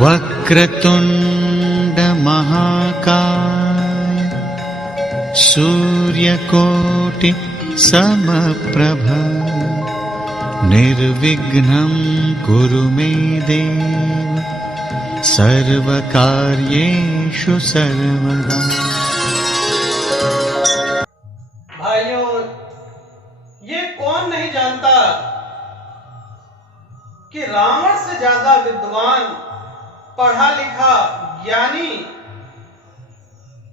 वक्रतुंड महाकाय सूर्यकोटि समप्रभ निर्विघ्नं कुरु मे देव सर्वकार्येषु सर्वदा। भाइयों, ये कौन नहीं जानता कि रावण से ज्यादा विद्वान, पढ़ा लिखा, ज्ञानी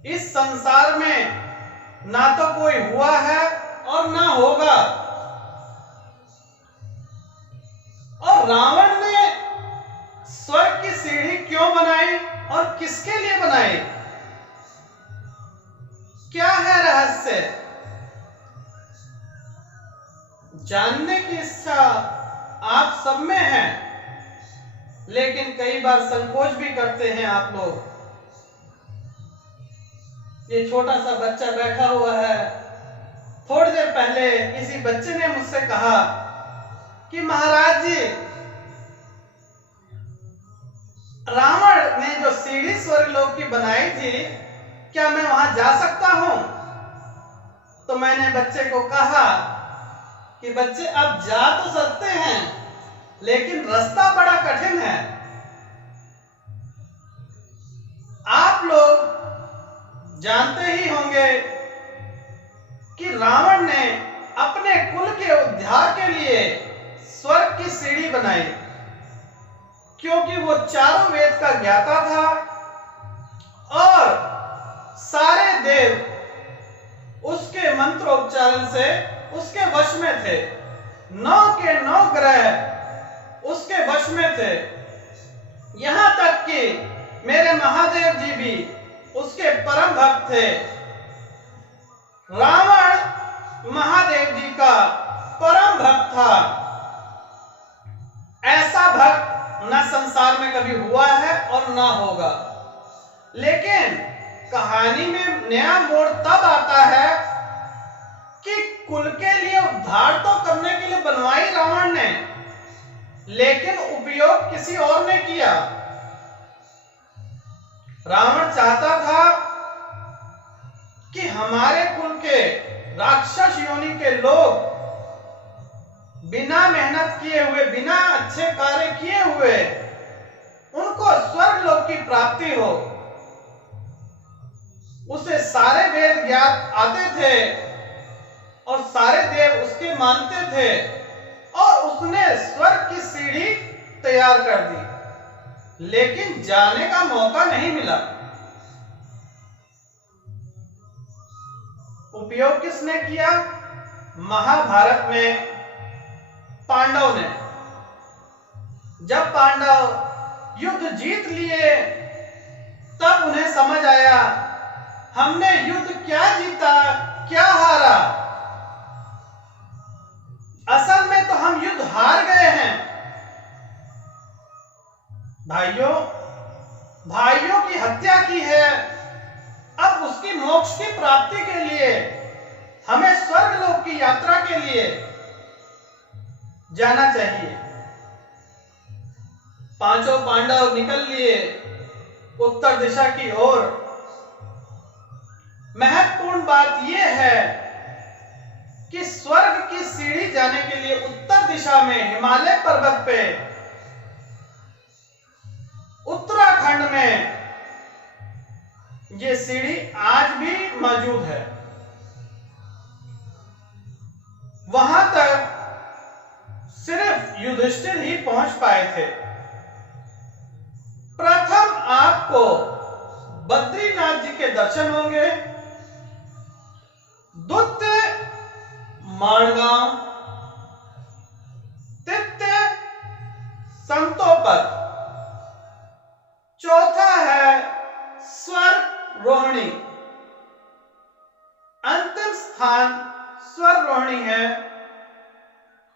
इस संसार में ना तो कोई हुआ है और ना होगा। और रावण ने स्वर्ग की सीढ़ी क्यों बनाई और किसके लिए बनाई? क्या है रहस्य? जानने की इच्छा आप सब में है, लेकिन कई बार संकोच भी करते हैं आप लोग। ये छोटा सा बच्चा बैठा हुआ है। थोड़ी देर पहले किसी बच्चे ने मुझसे कहा कि महाराज जी, रावण ने जो सीढ़ी स्वर्गलोक की बनाई थी, क्या मैं वहां जा सकता हूं? तो मैंने बच्चे को कहा कि बच्चे आप जा तो सकते हैं, लेकिन रास्ता बड़ा कठिन है। आप लोग जानते ही होंगे कि रावण ने अपने कुल के उद्धार के लिए स्वर्ग की सीढ़ी बनाई, क्योंकि वो चारों वेद का ज्ञाता था और सारे देव उसके मंत्रोच्चारण से उसके वश में थे। 9 के 9 ग्रह उसके वश में थे। यहां तक कि मेरे महादेव जी भी उसके परम भक्त थे। रावण महादेव जी का परम भक्त था। ऐसा भक्त न संसार में कभी हुआ है और ना होगा। लेकिन कहानी में नया मोड़ तब आता है कि कुल के लिए उद्धार तो करने के लिए बनवाई रावण ने, लेकिन उपयोग किसी और ने किया। रावण चाहता था कि हमारे कुल के राक्षस योनि के लोग बिना मेहनत किए हुए, बिना अच्छे कार्य किए हुए उनको स्वर्ग लोक की प्राप्ति हो। उसे सारे वेद ज्ञात आते थे और सारे देव उसके मानते थे, और उसने स्वर्ग की सीढ़ी तैयार कर दी, लेकिन जाने का मौका नहीं मिला। उपयोग किसने किया? महाभारत में पांडव ने। जब पांडव युद्ध जीत लिए, तब उन्हें समझ आया हमने युद्ध क्या जीता, क्या हारा। असल में तो हम युद्ध हार गए हैं। भाइयों की हत्या की है। अब उसकी मोक्ष की प्राप्ति के लिए हमें स्वर्ग लोक की यात्रा के लिए जाना चाहिए। पांचों पांडव निकल लिए उत्तर दिशा की ओर। महत्वपूर्ण बात यह है कि स्वर्ग की सीढ़ी जाने के लिए उत्तर दिशा में हिमालय पर्वत पे, उत्तराखंड में ये सीढ़ी आज भी मौजूद है। वहां तक सिर्फ युधिष्ठिर ही पहुंच पाए थे। प्रथम आपको बद्रीनाथ जी के दर्शन होंगे, द्वितीय माणगांव, तृतीय संतोपद, चौथा है स्वर्ग रोहिणी, अंतिम स्थान स्वर्ग रोहिणी है।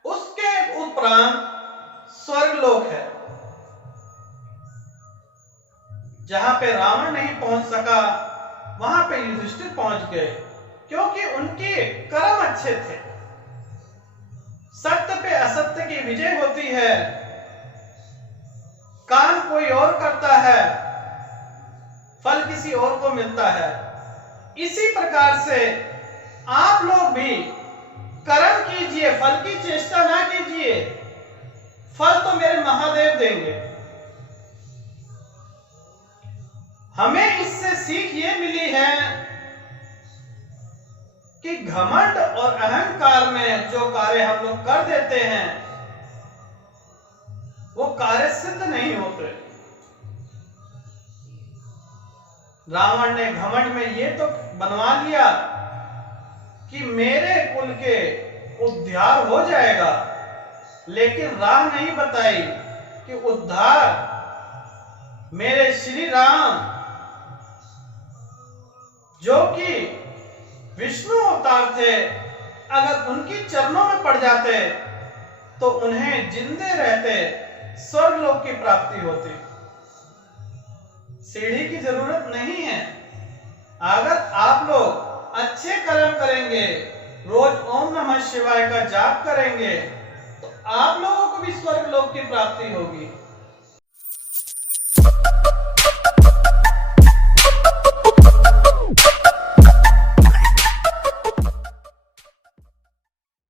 उसके उपरांत स्वर्गलोक है, जहां पे रावण नहीं पहुंच सका, वहां पे युधिष्ठिर पहुंच गए, क्योंकि उनके कर्म अच्छे थे। सत्य पे असत्य की विजय होती है। काम कोई और करता है, फल किसी और को मिलता है। इसी प्रकार से आप लोग भी कर्म कीजिए, फल की चेष्टा ना कीजिए। फल तो मेरे महादेव देंगे। हमें इससे सीख ये मिली है कि घमंड और अहंकार में जो कार्य हम लोग कर देते हैं वो कार्य सिद्ध नहीं होते। रावण ने घमंड में ये तो बनवा लिया कि मेरे कुल के उद्धार हो जाएगा, लेकिन राह नहीं बताई कि उद्धार मेरे श्री राम जो कि विष्णु अवतार थे, अगर उनकी चरणों में पड़ जाते तो उन्हें जिंदे रहते स्वर्गलोक की प्राप्ति होती। सीढ़ी की जरूरत नहीं है। अगर आप लोग अच्छे कर्म करेंगे, रोज ओम नमः शिवाय का जाप करेंगे, तो आप लोगों को भी स्वर्गलोक की प्राप्ति होगी।